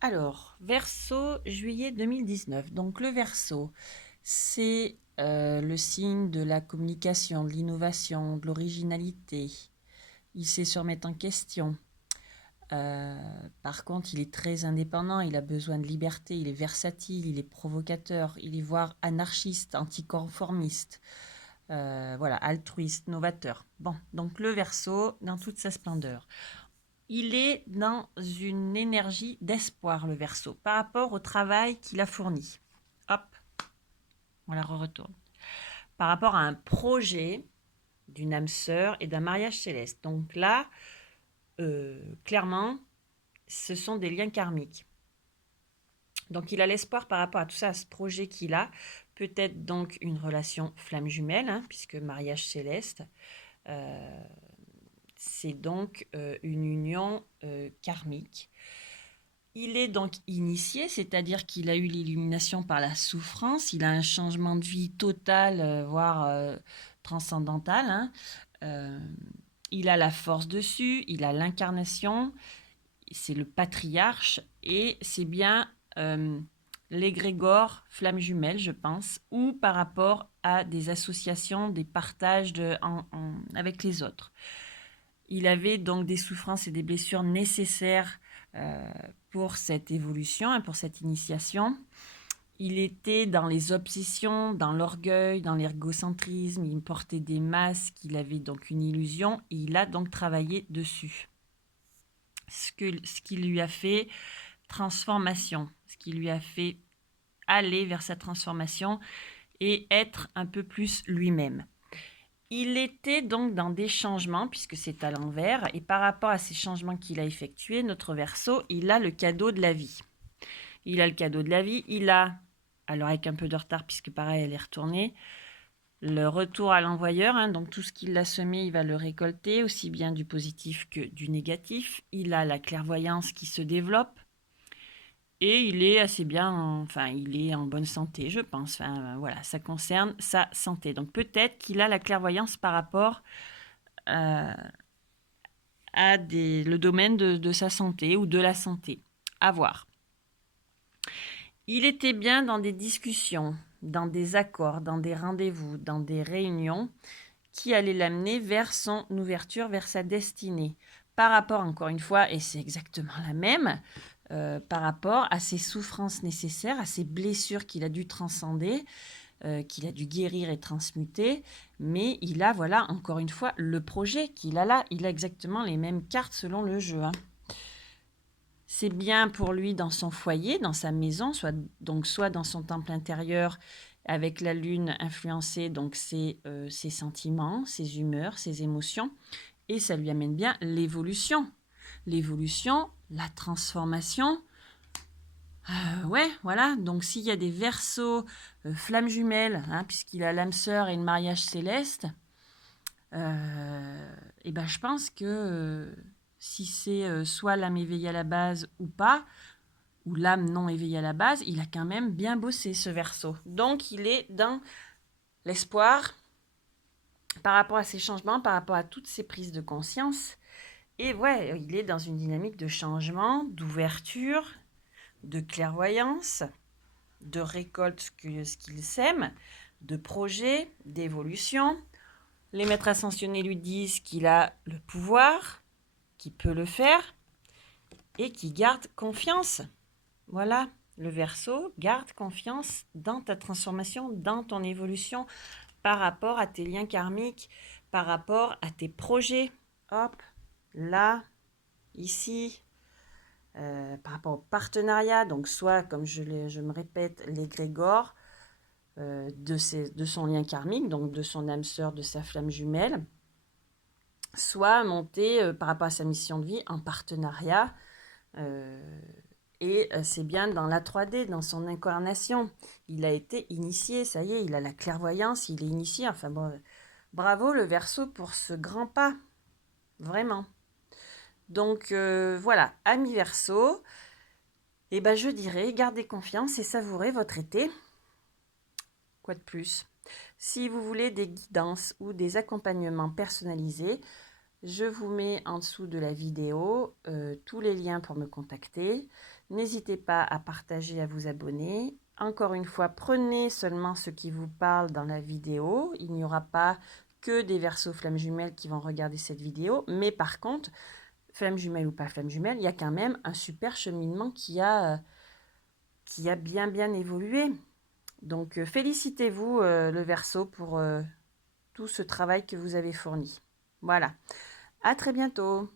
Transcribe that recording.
Alors, Verseau, juillet 2019. Donc le Verseau, c'est le signe de la communication, de l'innovation, de l'originalité. Il sait se remettre en question. Par contre, il est très indépendant, il a besoin de liberté, il est versatile, il est provocateur, il est voire anarchiste, anticonformiste, voilà, altruiste, novateur. Bon, donc le Verseau dans toute sa splendeur. Il est dans une énergie d'espoir, le Verseau, par rapport au travail qu'il a fourni. Hop, on la retourne. Par rapport à un projet d'une âme sœur et d'un mariage céleste. Donc là, clairement, ce sont des liens karmiques. Donc il a l'espoir par rapport à tout ça, à ce projet qu'il a. Peut-être donc une relation flamme jumelle, hein, puisque mariage céleste. Euh, c'est donc une union karmique. Il est donc initié, c'est-à-dire qu'il a eu l'illumination par la souffrance, il a un changement de vie total, voire transcendantal. Hein. Euh, il a la force dessus, il a l'incarnation, c'est le patriarche, et c'est bien l'égrégore flamme jumelle, je pense, ou par rapport à des associations, des partages avec les autres. Il avait donc des souffrances et des blessures nécessaires euh, pour cette évolution et pour cette initiation. Il était dans les obsessions, dans l'orgueil, dans l'ergocentrisme, il portait des masques, il avait donc une illusion et il a donc travaillé dessus. Ce qui lui a fait transformation, ce qui lui a fait aller vers sa transformation et être un peu plus lui-même. Il était donc dans des changements, puisque c'est à l'envers, et par rapport à ces changements qu'il a effectués, notre Verseau, il a le cadeau de la vie. Il a le cadeau de la vie, il a, alors avec un peu de retard, puisque pareil, elle est retournée, le retour à l'envoyeur, hein, donc tout ce qu'il a semé, il va le récolter, aussi bien du positif que du négatif. Il a la clairvoyance qui se développe, et il est assez bien, enfin, il est en bonne santé, je pense. Enfin, voilà, ça concerne sa santé. Donc peut-être qu'il a la clairvoyance par rapport euh, le domaine de sa santé ou de la santé. À voir. Il était bien dans des discussions, dans des accords, dans des rendez-vous, dans des réunions qui allaient l'amener vers son ouverture, vers sa destinée. Par rapport, encore une fois, et c'est exactement la même, par rapport à ses souffrances nécessaires, à ses blessures qu'il a dû transcender, qu'il a dû guérir et transmuter, mais il a, voilà, encore une fois, le projet qu'il a là. Il a exactement les mêmes cartes selon le jeu. Hein. C'est bien pour lui dans son foyer, dans sa maison, soit dans son temple intérieur avec la lune influencée, donc ses sentiments, ses humeurs, ses émotions, et ça lui amène bien l'évolution. L'évolution, la transformation. Ouais, voilà. Donc s'il y a des versos flammes jumelles, hein, puisqu'il a l'âme sœur et le mariage céleste, et ben je pense que si c'est soit l'âme éveillée à la base ou pas, ou l'âme non éveillée à la base, il a quand même bien bossé ce verso. Donc il est dans l'espoir par rapport à ces changements, par rapport à toutes ces prises de conscience. Et ouais, il est dans une dynamique de changement, d'ouverture, de clairvoyance, de récolte ce qu'il sème, de projet, d'évolution. Les maîtres ascensionnés lui disent qu'il a le pouvoir, qu'il peut le faire et qu'il garde confiance. Voilà, le Verseau, garde confiance dans ta transformation, dans ton évolution par rapport à tes liens karmiques, par rapport à tes projets. Hop, là, ici, par rapport au partenariat, donc soit, comme je me répète, l'égrégore de son lien karmique, donc de son âme sœur, de sa flamme jumelle, soit monter par rapport à sa mission de vie en partenariat. Et c'est bien dans la 3D, dans son incarnation. Il a été initié, ça y est, il a la clairvoyance, il est initié. Enfin bon, bravo le Verseau pour ce grand pas, vraiment. Donc voilà, amis Verseau, et ben je dirais, gardez confiance et savourez votre été. Quoi de plus? Si vous voulez des guidances ou des accompagnements personnalisés, Je vous mets en dessous de la vidéo tous les liens pour me contacter. N'hésitez pas à partager, à vous abonner. Encore une fois, prenez seulement ce qui vous parle dans la vidéo. Il n'y aura pas que des Verseaux flammes jumelles qui vont regarder cette vidéo. Mais par contre, flamme jumelle ou pas flamme jumelle, il y a quand même un super cheminement qui a bien évolué. Donc félicitez-vous le Verseau pour tout ce travail que vous avez fourni. Voilà, à très bientôt.